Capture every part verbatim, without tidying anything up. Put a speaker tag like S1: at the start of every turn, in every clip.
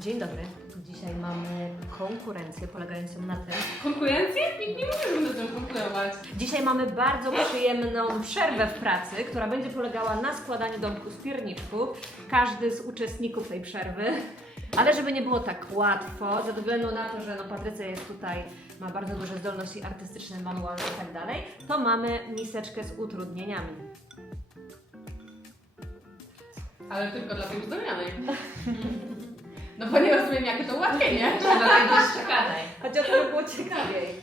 S1: Dzień dobry. Dzisiaj mamy konkurencję polegającą na tym...
S2: Konkurencję? Nikt nie może ze mną konkurować.
S1: Dzisiaj mamy bardzo przyjemną przerwę w pracy, która będzie polegała na składaniu domku z pierniczków. Każdy z uczestników tej przerwy. Ale żeby nie było tak łatwo, ze względu na to, że no Patrycja jest tutaj, ma bardzo duże zdolności artystyczne, manualne i tak dalej, to mamy miseczkę z utrudnieniami.
S2: Ale tylko dla tej uzdolnionej. No bo nie rozumiem, jakie to ułatwienie.
S3: Dla tej nieszczekanej.
S1: Chociaż to by było ciekawiej.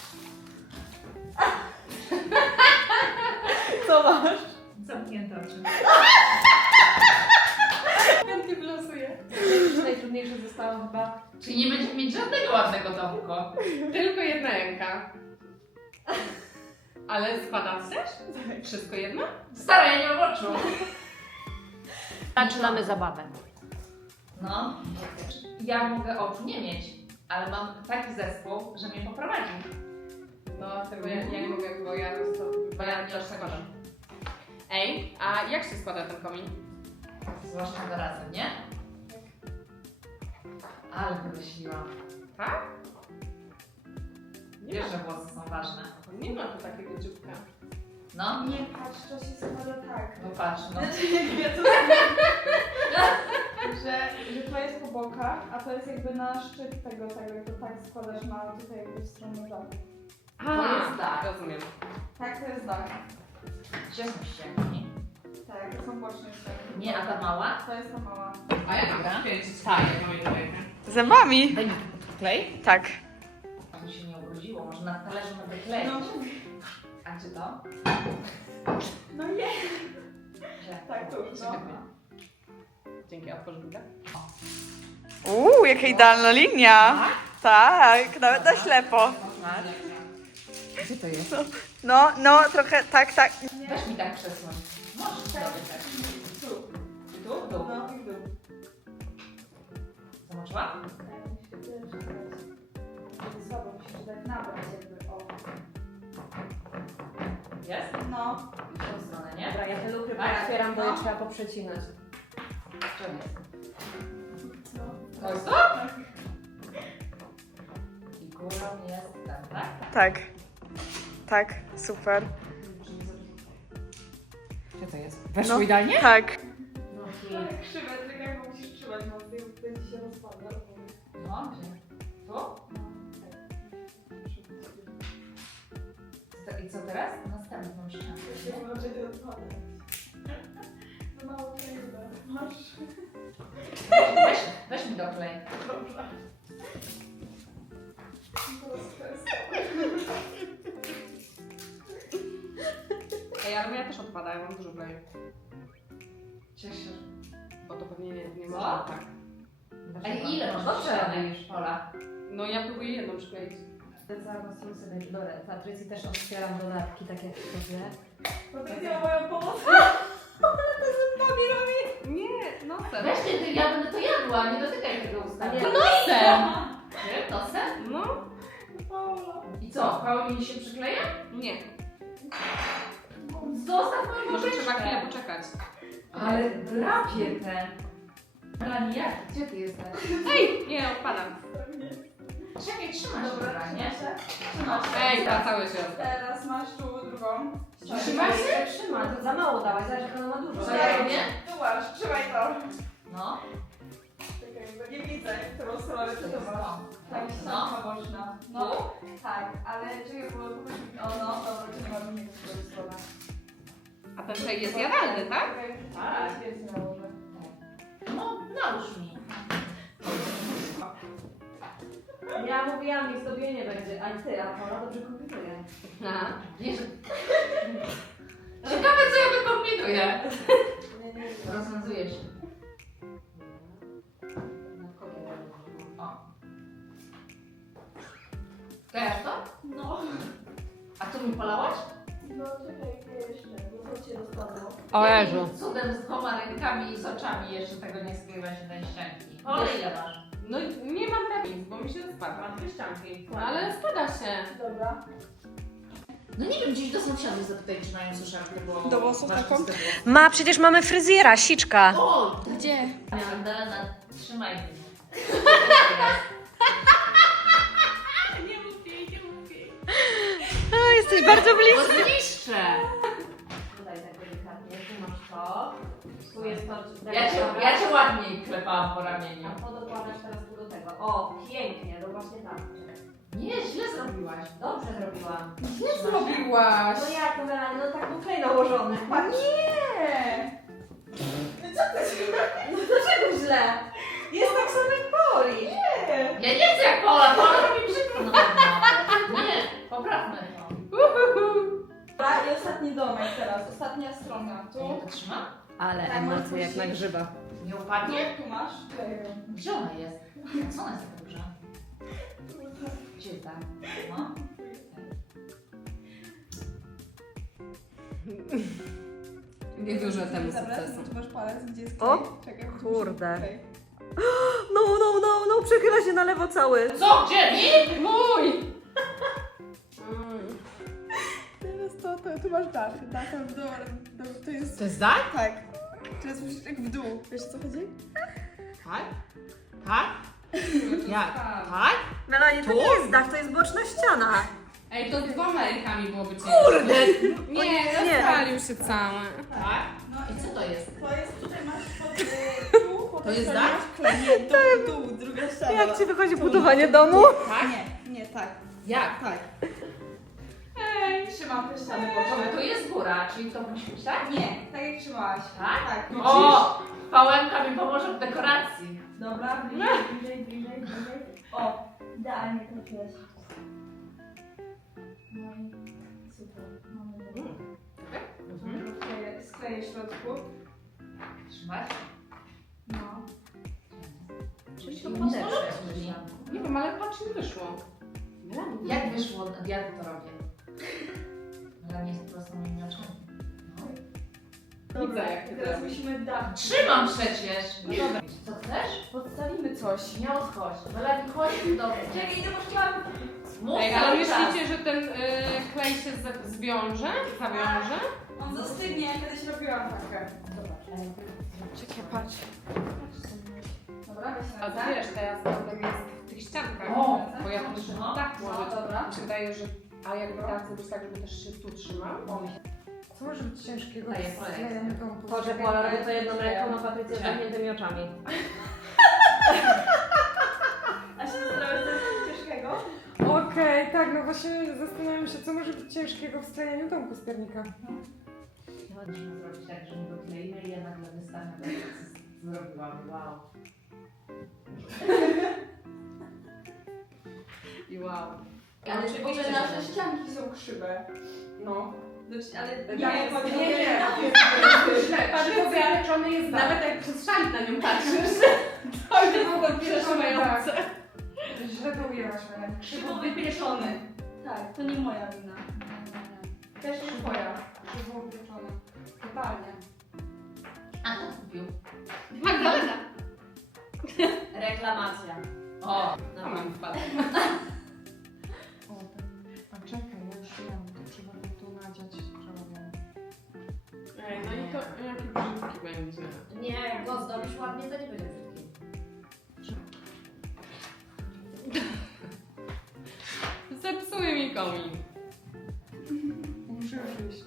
S1: Co masz?
S3: Zamknięte oczy.
S2: Chętnie wylosuję.
S1: Najtrudniejsze zostało chyba...
S3: Czyli nie będziemy mieć żadnego ładnego domku.
S2: Tylko jedna ręka. Ale składam też? Wszystko jedno?
S3: Stara, ja nie mam oczu.
S1: Zaczynamy zabawę.
S3: No, ja mogę oczu nie mieć, ale mam taki zespół, że mnie poprowadzi.
S2: No, tego ja, ja nie mogę, bo ja to
S3: Bo ja też składam.
S2: Ej, a jak się składa ten komin?
S3: Zwłaszcza do razem, nie? Ale wymyśliłam.
S2: Tak? Nie
S3: Wiesz,
S2: ma,
S3: że włosy są ważne.
S2: nie ma tu takiego dzióbka.
S3: No,
S4: Nie patrz, to się składa tak.
S3: no patrz, no.
S4: Znaczy, jak ja to że, że to jest po bokach, a to jest jakby na szczyt tego, tego, jak to tak składasz na tutaj jakby w stronę żaby.
S3: To jest dach.
S2: Rozumiem.
S4: Tak, to jest dach.
S3: Ciasno ścięgni.
S4: Tak, to są boczne ściany.
S3: Nie, a ta mała?
S4: To jest ta mała.
S2: A jak
S3: Dobra.
S2: mam kręcić? Tak, jak mam jedną rękę.
S4: Zębami?
S3: Daj mi klej.
S4: Tak.
S3: To się nie ubrudziło, może na talerzu będę kleić.
S4: No,
S3: A gdzie to?
S4: no nie.
S3: Że...
S4: Tak, tu. No.
S2: Dzięki, otworzysz mi tak?
S5: Uuu, jaka idealna linia! Tak, nawet na ślepo.
S3: Gdzie to jest?
S5: No, no, trochę tak, tak.
S3: Weź mi tak przesuń. Możesz sobie tak.
S4: Tu.
S3: Tu? Tu.
S4: No i tu.
S3: Zobaczyła?
S4: Tak, mi się wydaje, że to jest- żeby słabo mi się dać nabrać jakby, o.
S3: Jest?
S4: No.
S3: W tą stronę, nie?
S1: Dobra, ja te luchy
S3: A,
S1: otwieram, bo je
S4: no.
S1: trzeba poprzecinać.
S3: Gdzie on jest?
S4: No.
S3: To jest to? I górą jest ten, tak?
S5: Tak. Tak, super.
S3: Gdzie to jest?
S5: No.
S3: idealnie?
S5: Tak.
S1: No
S4: Tak, krzywe, tylko jak musisz trzymać mocniej, bo będzie się rozpada.
S3: No, gdzie? Tu? Co- I co teraz? Następną ścianę.
S4: Się może nie odpadać. Za mało kręgu, masz.
S3: Weź, weź mi doklej.
S4: Dobrze. To jest stres.
S2: Ej, ale ja też odpada, ja mam dużo kleju.
S3: Cieszę się.
S2: Bo to pewnie nie, nie
S3: Co?
S2: można tak.
S3: Ej, ile masz potrzebne już, Pola?
S2: No ja próbuję jedną przykleić.
S1: Zaraz sobie do Patrycji też otwieram dodatki, tak jak sobie.
S4: Patrycja ma moją pomoc.
S2: Nie, nosem.
S3: Weź ty, ty, ja będę to jadła, nie dotykaj tego usta.
S1: A nie.
S3: Nosem! Nie? Nosem?
S2: No,
S4: Paula.
S3: I co, Pauli się przykleja?
S2: nie.
S3: Zostaw moją
S2: Może
S3: łyżeczkę.
S2: trzeba chwilę poczekać.
S3: Ale drapie ten. Melanie, jak? Gdzie ty jesteś?
S2: Ej, nie, odpadam.
S3: Czekaj, trzymasz się, dobra, nie?
S4: Trzymasz się.
S2: Ej, wracały się.
S4: Teraz masz tu drugą.
S3: Trzymaj się?
S1: Trzyma, to za mało dałaś, zobacz jak ona ma dużo.
S3: Co ja robię?
S4: Tu masz, trzymaj to.
S3: No.
S4: Czekaj, bo nie widzę, którą stronę ty to masz.
S3: No.
S4: Tak,
S3: No.
S4: ścianka boczna. No, tak, ale czekaj, bo powiedz mi, o no, dobra, to nie ma drugiego z tej strony.
S2: A ten klej jest jadalny, tak?
S4: Czekaj,
S3: Tak.
S4: jest nałożę.
S3: No, nałóż mi.
S1: Ja mówiłam, nic tobie nie będzie, a ty, a Paula dobrze kombinuje.
S2: Aha.
S3: Wiesz, ciekawe co ja wykombinuję.
S4: Nie, nie, nie.
S3: Rozwiązuje się. O. Teraz to?
S4: No,
S3: A tu mi polałaś?
S4: no czekaj, jeszcze, bo to cię rozpadło.
S1: O
S3: Jakim
S1: Jezu.
S3: cudem z dwoma rękami i z oczami jeszcze tego nie skrywa się tej ścianki. Pola, ile masz?
S2: No nie mam prawie nic, bo mi się rozpada. Mam dwie ścianki. No, ale spada się.
S4: Dobra.
S3: No nie wiem, gdzieś do sąsiadów zapytaj, czy mają suszarkę, bo...
S5: Do włosów
S3: masz
S5: taką?
S3: puste włosy.
S1: Ma, przecież mamy fryzjera, siczka.
S3: O!
S4: Gdzie?
S3: Magdalena, trzymaj mnie.
S2: Nie mów jej, nie mów jej.
S5: A, jesteś bardzo
S1: Bo
S5: blisko.
S1: zniszczę. Tutaj tak delikatnie, tu masz to. Tu jest to.
S3: Ja cię, ja cię ładniej klepałam po ramieniu.
S1: A to dokładasz teraz tu do tego. O, pięknie, to właśnie tak.
S3: Nie, źle zrobiłaś.
S1: Dobrze zrobiłam.
S2: Nie zrobiłaś.
S1: No jak to Melanie, no tak był klej nałożony.
S4: Nie!
S1: No dlaczego źle? Jest tak samo jak Poli.
S4: Nie!
S3: Ja nie chcę jak Paula, Paula robi przykro na pewno. Nie, poprawmy to.
S4: Dobra, i ostatni domek teraz, ostatnia strona.
S3: To ja
S4: Tu.
S3: to trzymam?
S1: Ale
S4: Tak,
S1: emocje
S4: możesz
S1: jak na
S4: puścić.
S1: grzyba.
S3: Nie upadnie?
S4: Tu, tu masz.
S3: Gdzie ona jest? Co ona jest taka duża? Gdzie ta? No.
S2: Niech dużo temu
S4: Dobra,
S2: sukcesu.
S4: tu masz palec, gdzie jest
S1: O,
S4: klej? Czekaj,
S1: kurde.
S4: klej.
S1: No, no, no, no, przechyla się na lewo cały.
S3: Co? Gdzie? Mi?
S2: Mój!
S4: Teraz to, to, tu masz dach, dach w dół, do, to jest...
S2: To jest dach?
S4: Tak. Teraz musisz tak w dół. Wiesz o co chodzi?
S2: Tak? Tak? Jak? Tak?
S1: Melanie, to
S2: Tu?
S1: nie jest dach, to jest boczna ściana.
S2: Ej, to z dwoma rękami byłoby ciężko.
S1: Kurde!
S2: Nie,
S1: nie.
S2: rozpalił się cały. Tak?
S4: No
S3: I co to jest?
S4: To jest, tutaj masz pod y, dół, po
S2: To
S4: tej
S2: jest
S4: stronie
S2: dach?
S4: masz klej. Nie, dół, dół, druga ściana.
S1: Jak ci wychodzi
S4: Tu.
S1: budowanie domu?
S2: Tak?
S4: Nie, nie, tak,
S2: Jak?
S4: tak.
S2: Ej.
S4: Trzymam te ściany
S3: No
S4: boczne.
S3: to jest góra, czyli to musi być tak?
S4: Nie, tak jak trzymałaś.
S3: Tak?
S4: Tak.
S3: O! Pałemka mi pomoże w dekoracji.
S4: Dobra, bliżej, bliżej, bliżej, bliżej. O, idealnie trafiłeś. No i super. Mamy to.
S2: Mhm.
S4: Skleję, skleję w środku.
S3: Trzymać?
S4: No.
S1: Czyli to
S3: Nie
S1: podeprze.
S3: zrobię.
S2: Nie wiem, ale patrz, nie wyszło.
S3: Jak wyszło, jak to robię? Dla mnie jest po prostu moimi oczami. No.
S4: Dobra,
S2: jak ty
S4: teraz
S2: robisz.
S4: musimy dach.
S3: Trzymam przecież! No dobra. Co chcesz?
S4: Podstawimy coś.
S3: Nie odchodź. Melanie, chodź tu do mnie.
S4: Czekaj, to masz mam.
S3: Mów
S2: Ej,
S3: cały
S2: ale
S3: czas.
S2: myślicie, że ten y, klej się z- zwiąże? Zawiąże?
S4: On zastygnie, ja kiedyś robiłam takę.
S3: Zobacz, ej,
S2: Czekaj, patrz.
S4: Dobra, weź
S2: A
S4: ręce.
S2: wiesz, teraz problem jest w tych ściankach.
S3: O,
S2: bo ja to muszę
S3: no.
S2: tak
S4: No,
S2: włożyć.
S4: dobra.
S2: Mi się wydaje, że... A jakby tak zrobić tak, żeby też się tu trzymał?
S6: Co może być ciężkiego
S3: Daję
S6: z
S3: projekt.
S6: sklejem domu?
S1: Boże, Pola, robię to jedną ręką, a Patrycja z zamkniętymi oczami.
S4: A się zastanawiasz, co jest ciężkiego?
S6: Okej, tak, no właśnie zastanawiam się, co może być ciężkiego w sklejaniu domku z piernika.
S3: Musimy zrobić tak, że my go kleimy i ja nagle wystanę, co zrobiłam. Wow.
S2: I wow.
S4: Ale
S3: Oczywiście,
S4: w ogóle
S3: że
S4: nasze
S3: tak.
S4: ścianki są krzywe.
S2: No.
S4: Znaczy, ale
S6: Tak,
S4: nie,
S6: jest-
S4: chodzi o
S6: nie, nie.
S2: Źle, Patrycja, leczony jest nawet jak przez szalik na nią patrzysz. To jest w ogóle przeszywające.
S6: Źle to ujęłaś, Melanie.
S4: Krzywo wypieczony. Tak, to nie moja wina. Też nie twoja.
S6: Krzywo upieczone. Totalnie.
S3: A kto kupił?
S2: Magdalena.
S1: Reklamacja.
S3: O,
S2: No mam wpadek.
S6: O, tak. A czekaj, ja już wiem, to trzeba by tu nadziać krzyżową.
S2: Ej, no i to jaki brzydki będzie.
S1: Nie, jak go zdobisz ładnie, to nie będzie brzydki.
S2: Zepsuje mi komin.
S6: Muszę wyjść.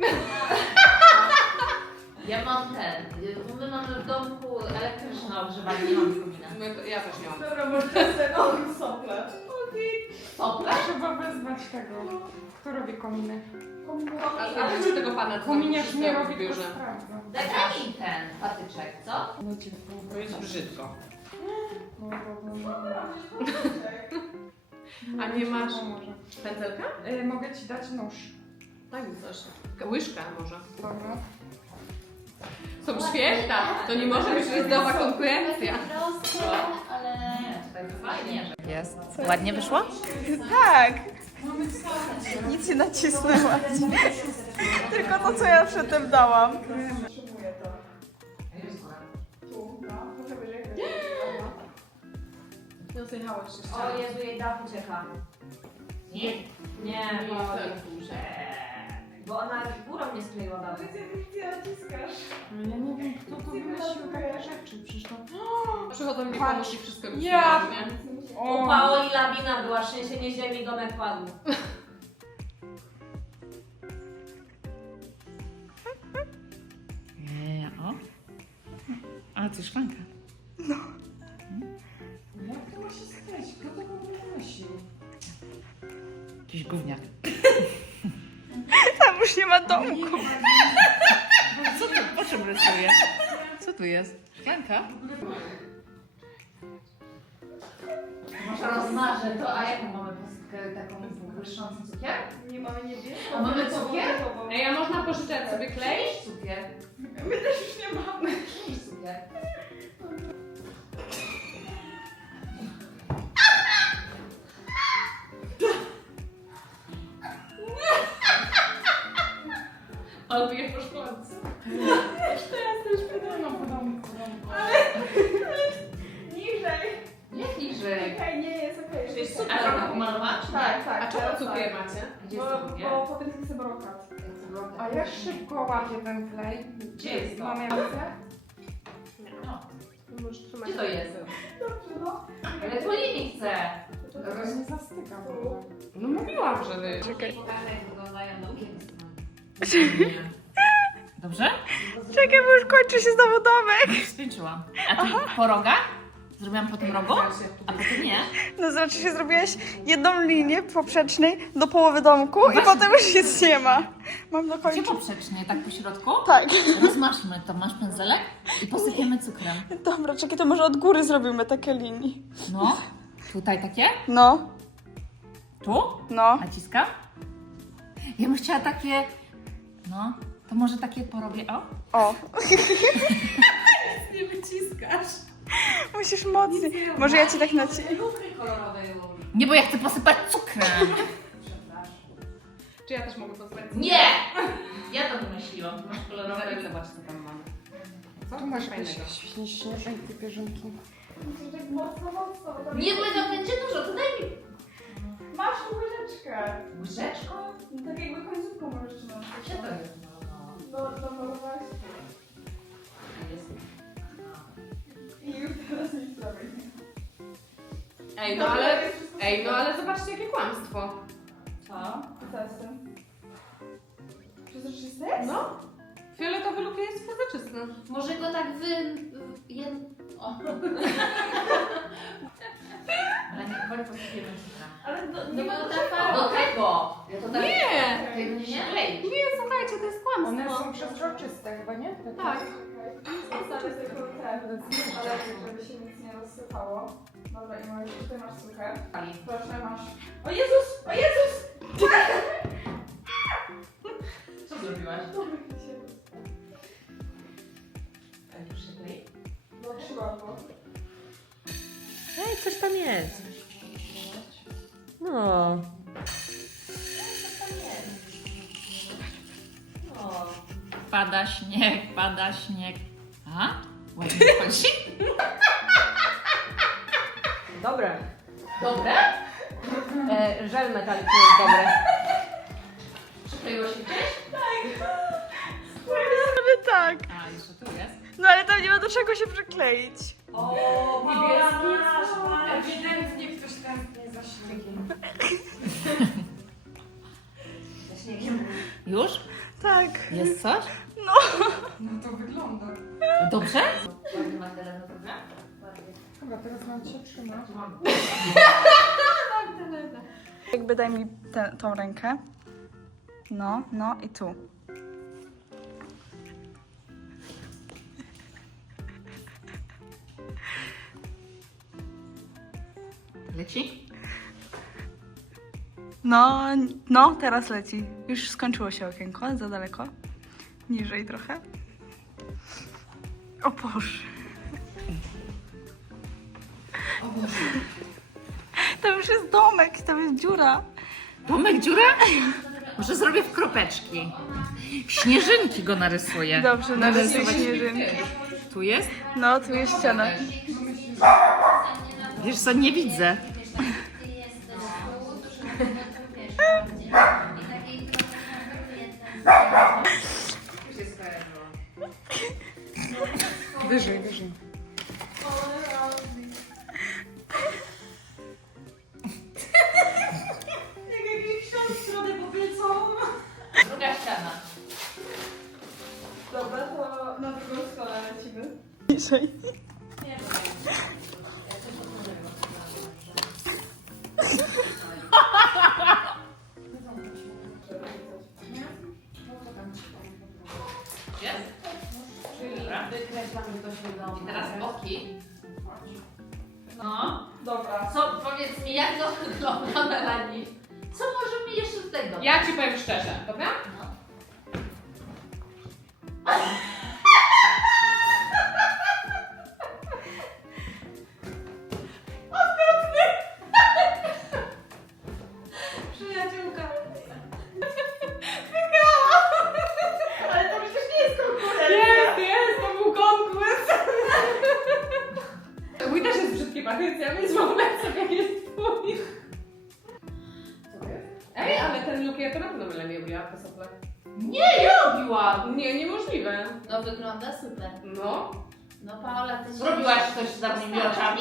S3: ja mam ten. My mamy w domku elektryczne ogrzewanie, nie mam komina.
S2: My, ja też nie mam.
S4: Dobra, może teraz ten on sople.
S3: Sople?
S6: Trzeba wezwać tego, kto robi kominy.
S2: A, a ty tego pana co
S6: Kominiarz nie robi,
S2: w
S6: tylko
S2: biurze?
S6: sprawdza.
S3: Daj mi ten patyczek, co?
S6: No dziękuję.
S2: To jest brzydko.
S6: No, no, no, no.
S2: A nie masz-
S6: Może.
S2: Pędzelka?
S6: Y, mogę ci dać nóż.
S2: Tak, mi coś. Łyżka może.
S6: Dobra.
S2: Są świetna. To nie może być zdrowa konkurencja.
S3: Ale nie, tutaj to fajnie.
S5: Jest.
S3: Ładnie wyszło?
S5: Tak. Nic nie nacisnęłaś. Tylko to, co ja przedtem dałam.
S4: Potrzebuję to. Tu, no. Może wyżej.
S2: Nie zjechałaś jeszcze.
S1: O Jezu, jej dach ucieka.
S3: Nie?
S1: Nie,
S2: Nie,
S1: bo,
S2: tak duże.
S1: bo ona górą nie skleiła dach.
S4: Ty naciskasz.
S6: No ja nie wiem, kto to wymyślił takie rzeczy. Przecież to...
S2: przychodzą mi pomóc i wszystko mi
S4: Ja-
S2: nie?
S1: U Paoli lawina była, trzęsienie ziemi, domek padł.
S3: Nie, o. A, ty szklanka.
S6: Jak to ma się stać? Kto to w ogóle nosił?
S3: Jakiś gówniak.
S5: Tam już nie ma domku.
S3: Co tu, po czym rysuje? Co tu jest? Szklanka? Może rozmarzę to, a jaką mamy posypkę taką błyszczącą cukier?
S4: Nie mamy niebieską.
S3: A mamy cukier?
S2: Ej, a można pożyczać sobie klej?
S3: Cukier.
S4: My też już nie mamy.
S3: Cukier. Odbijesz po szklance.
S6: No, po domu, po domu.
S4: Niżej.
S3: Jak niżej?
S4: Okej, nie jest okej.
S2: Czyli
S4: jest
S2: super.
S3: A
S4: okej.
S3: trochę pomalować?
S4: Tak, tak.
S2: A czemu
S4: teraz
S2: cukier
S4: tak.
S2: macie?
S3: Gdzie
S4: Bo,
S3: jest cukier?
S4: bo potem jest brokat.
S6: A jak szybko łapie ten klej?
S3: Gdzie jest to?
S4: Mam ręce?
S3: No.
S2: Możesz trzymać.
S3: Gdzie to jest?
S4: Dobrze, no.
S3: Ale tu linii chcę.
S6: Teraz nie zastyka w ogóle.
S2: No mówiłam, że wy.
S5: Czekaj.
S1: Pokażę, jak wyglądają domki.
S3: Dobrze?
S5: Czekaj, bo już kończy się znowu domek.
S3: Skończyłam. A tu po rogach? Zrobiłam po tym rogu? A potem nie?
S5: No znaczy się zrobiłaś jedną linię poprzecznej do połowy domku i
S3: Właśnie.
S5: potem już nic nie ma. Mam
S3: Gdzie
S5: dokończyć.
S3: poprzecznie? Tak po środku?
S5: Tak.
S3: Rozmaszmy to. Masz pędzelek? I posypiemy cukrem.
S5: Dobra, czekaj, to może od góry zrobimy takie linii.
S3: No. Tutaj takie?
S5: No,
S3: Tu?
S5: no.
S3: Naciskam? Ja bym chciała takie... No. To może takie porobię. O.
S5: O,
S2: Nie wyciskasz.
S5: musisz mocniej. Może ja ci tak naciskam.
S1: Lufry kolorowe już.
S3: Nie, bo ja chcę posypać cukrem.
S2: Czy ja też mogę pozwać?
S3: Nie! Ja to wymyśliłam. Ty masz kolorowe i zobacz, co tam mamy.
S2: Co?
S6: Tu masz
S2: Fajnego.
S6: jakieś śnie- śnieżynki, pierzynki.
S4: Musisz tak mocno, mocno. bo to
S3: Nie, bo to będzie dużo, to daj mi
S4: Masz tu łyżeczkę.
S3: łyżeczką.
S4: No, tak jakby końcówką możesz trzymać.
S3: Gdzie to jest?
S4: Do, do malować.
S3: Jest.
S4: I już teraz nic robić.
S2: Ej, no ale... Ej, no ale zobaczcie, jakie kłamstwo.
S3: Co?
S4: Co jest z tym? Przezroczysty jest?
S2: No. Fioletowy luk jest przezroczysty.
S3: Może go tak wy... Jed... O. Ale nie, chodź posypiemy cukra.
S4: Ale do,
S3: Nie
S4: nie ma
S3: ma
S4: do
S3: tak
S4: czego.
S3: Do tego! Ja to tak...
S2: Nie!
S3: Tutaj będzie się kleić.
S2: Nie, słuchajcie, to jest
S6: One
S2: kłamstwo.
S6: są przezroczyste chyba, nie? Takie?
S2: Tak.
S4: Zostawię tylko ten, ale żeby się nic nie rozsypało. Dobra, i masz, tutaj masz cukier. Proszę, masz. O Jezus! O Jezus!
S3: Co zrobiłaś?
S4: Dobry się.
S3: Tak, już się klei?
S4: Zobaczyłam go.
S1: Ej, coś tam jest. No.
S3: O. Pada śnieg, pada śnieg. A? Ładnie chodzi?
S1: Dobre.
S3: Dobre?
S1: E, żel metaliczny jest dobry.
S3: Przykleiło się gdzieś?
S5: Ale tak.
S3: A, jeszcze tu jest.
S5: No ale tam nie ma do czego się przykleić.
S3: O, niebieski.
S6: Ewidentnie ktoś tęskni za śniegiem.
S1: Ze śniegiem.
S3: Już?
S5: Tak.
S3: Jest coś?
S6: No to wygląda.
S3: Dobrze? Ładny Magdalena, dobra?
S6: Dobra, teraz mam cię trzymać.
S5: Jakby daj mi tę- tą rękę. No, no i tu.
S3: Leci?
S5: No, no, teraz leci. Już skończyło się okienko, za daleko. Niżej trochę. O Boże.
S3: O Boże.
S5: Tam już jest domek, tam jest dziura.
S3: Domek dziura? Może zrobię w kropeczki. Śnieżynki go narysuję.
S5: Dobrze, narysuj
S3: Narysować-
S5: śnieżynki.
S3: Tu jest?
S5: No, tu jest ściana.
S3: Wiesz co, nie widzę.
S6: Wyżej, wyżej.
S3: No.
S4: Dobra.
S3: Co, powiedz mi, jak to wygląda, Melanie? Co może mi jeszcze tutaj dodać?
S2: Ja ci powiem szczerze, dobra?
S3: No.
S2: Przyjaciółka.
S4: Ale to przecież nie jest konkurencja.
S2: Jest, jest, to był konkurs. Mój też jest brzydki pachycja, więc wyobraź sobie, jak jest twój. Co to jest? Ej, ale ten look ja to na pewno Melanie robiła po sople.
S3: Nie, ja robiłam!
S2: Nie, niemożliwe.
S3: No wygląda super.
S2: No.
S3: No Paola, ty zrobiłaś coś z dawnymi oczami?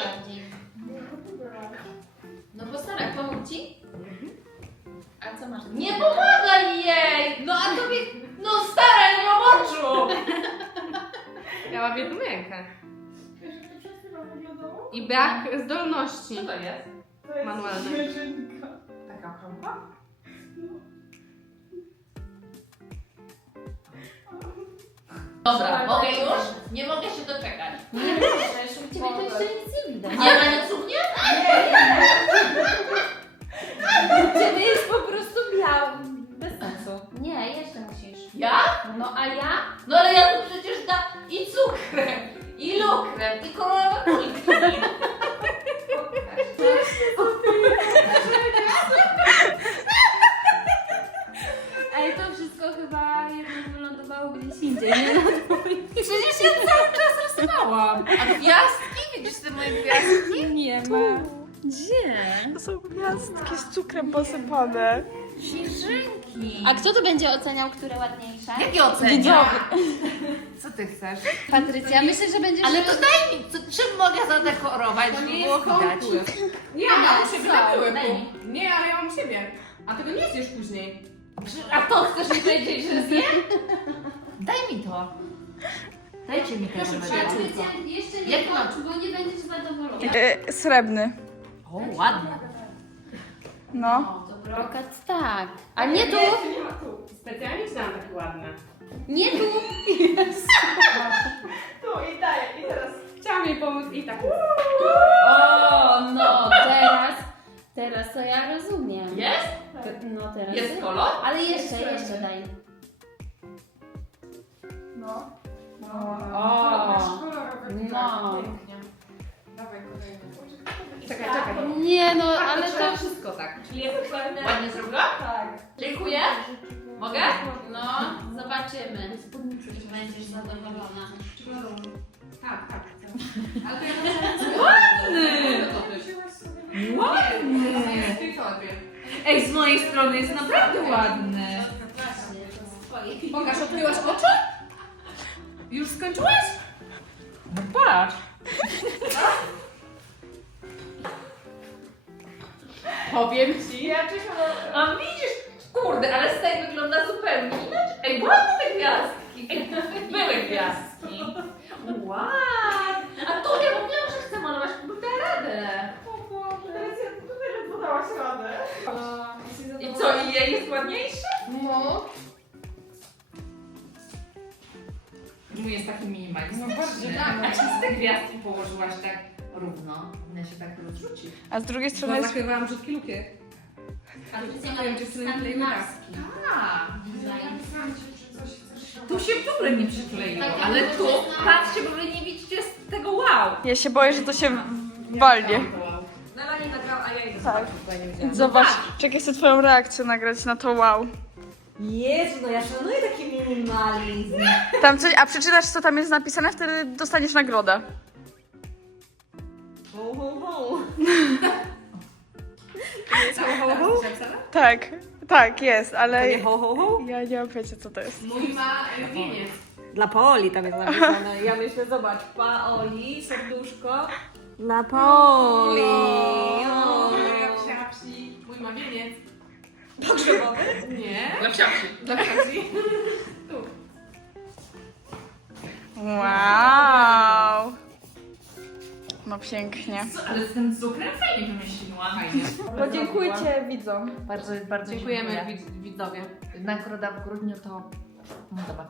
S3: No postaraj, pomóc ci? A co masz? Nie pomagaj jej! No a tobie... No stara, nie mam oczu!
S2: Ja mam jedną rękę.
S4: Wiesz, jak to przed chwilą wyglądało?
S2: I brak zdolności.
S3: Co to jest?
S4: To jest
S2: Manualne.
S4: zwierzynka.
S3: Taka okrągła? Dobra, mogę już? Nie mogę się doczekać.
S7: Nie możesz, u ciebie to jeszcze nic nie widać.
S3: Nie ma nic u mnie?
S7: U ciebie jest po prostu biały. Bez sensu. Nie, jeszcze musisz.
S3: Ja?
S7: No a ja?
S3: No ale ja tu przecież da i cukrem, i lukrem, i kolorowe kulki.
S7: Ej, to wszystko chyba jednak wylądowało gdzieś indziej, nie? No, przecież ja cały czas rysowałam.
S3: A gwiazdki? Widzisz te moje gwiazdki?
S7: Nie ma. Gdzie?
S5: To są gwiazdki z cukrem posypane.
S7: Śnieżynki. A kto tu będzie oceniał, które ładniejsze?
S3: Jakie oceny?
S7: Widzowie.
S2: Co ty chcesz?
S7: Patrycja, myślę, że będziesz...
S3: Ale to daj mi, co, czym mogę zadekorować,
S2: To
S3: żeby
S2: nie
S3: było
S2: jest
S3: widać?
S2: konkurs. Nie,
S7: Ale
S2: ja mam u siebie
S7: co?
S2: na tyłek.
S7: Daj mi.
S2: Nie, ale ja mam u siebie. A tego nie zjesz później.
S3: A to chcesz mi powiedzieć, że zjem? Daj mi to. Dajcie mi
S2: Proszę,
S3: to.
S2: przyjaciółko.
S7: Patrycja, jeszcze
S3: Jak
S7: nie
S3: mam?
S7: płacz, bo nie będziesz zadowolona.
S5: E, srebrny.
S3: O, ładnie.
S5: No.
S7: Brokat tak. A nie tu!
S2: Nie, nie ma tu. Specjalnie dałam takie ładne.
S7: Nie tu!
S4: Tu i daję. I teraz.
S2: Chciałam jej pomóc i tak.
S7: O, no teraz, teraz to ja rozumiem.
S3: Jest?
S7: No teraz.
S3: Jest kolor?
S7: Ale jeszcze, jeszcze daj.
S4: No.
S2: No.
S7: O.
S4: Masz kolorowe.
S7: No.
S4: Pięknie. Dawaj kolejny.
S2: Czekaj, czekaj.
S7: Nie no,
S2: Ale
S7: ale
S2: trzeba
S7: to...
S2: wszystko tak.
S3: Czyli jest pewne... Ładnie zrobiła?
S4: Tak.
S3: Dziękuję. Mogę?
S7: No, zobaczymy. Czy będziesz zadowolona.
S2: Tak, tak. Ale to ja ładny!
S3: Ładny!
S2: Ty tobie.
S3: Ej, z mojej strony jest naprawdę ładny.
S7: Właśnie, to z twojej.
S2: Pokaż, odkryłaś oczy? Już skończyłaś?
S3: No patrz.
S2: Powiem ci.
S4: Ja czekam na...
S3: A widzisz? Kurde, ale z tej wygląda zupełnie inaczej. Ej, ładne te gwiazdki. Ej, były gwiazdki. Ładnie. A tu ja mówiłam, że chcę malować, bo da radę.
S4: O Boże, teraz ja tutaj ledwo dałaś radę.
S3: I co, i jej jest ładniejsze?
S2: No.
S3: Mój jest taki minimalistyczny.
S2: No właśnie.
S3: A czy z te gwiazdki położyłaś tak równo? One się tak rozrzuci.
S5: A z drugiej
S2: Bo
S5: strony jest...
S2: zakrywałam brzydki lukier.
S7: Patrycja
S2: Nie wiem, dziewczyny nie klejmy
S7: skandynawski.
S3: A,
S4: Napisałam ci, czy coś chcesz.
S3: tu się w ogóle nie przykleiło.
S7: Tak,
S3: Ale
S7: jak
S3: tu,
S7: nowoczesna-
S3: patrzcie, bo wy nie widzicie z tego wow.
S5: Ja się boję, że to się walnie.
S1: Melanie nagrała, a ja jej
S5: Tak.
S1: tutaj nie widziałam.
S5: Zobacz, czekaj, chcę twoją reakcję nagrać na to wow.
S1: Jezu, no ja szanuję taki minimalizm.
S5: Tam coś, a przeczytasz, co tam jest napisane, wtedy dostaniesz nagrodę.
S1: Ho, ho, ho.
S5: Tak, tak, jest, ale
S1: To nie ho, ho, ho?
S5: ja nie mam pojęcia, co to jest.
S2: Mój ma e, wieniec.
S1: Dla Paoli tam jest napisane. Ja myślę, zobacz, Paoli, serduszko. Dla Paoli.
S2: O,
S1: O.
S2: ja psia psi. Mój ma wieniec.
S1: Pogrzebowy?
S2: Nie.
S3: Dla psiapsi.
S2: Dla psi. Tu.
S5: Wow. No pięknie.
S3: Ale z tym cukrem fajnie wymyśliła. Fajnie.
S5: Podziękujcie widzom.
S3: Bardzo, bardzo
S2: Dziękujemy
S3: dziękuję.
S2: widz- widzowie.
S3: Nagroda w grudniu to... No dobra.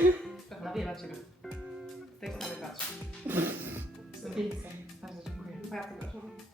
S2: Dobra, wiem na ciebie. Z tej strony patrz. Bardzo dziękuję. A, przepraszam.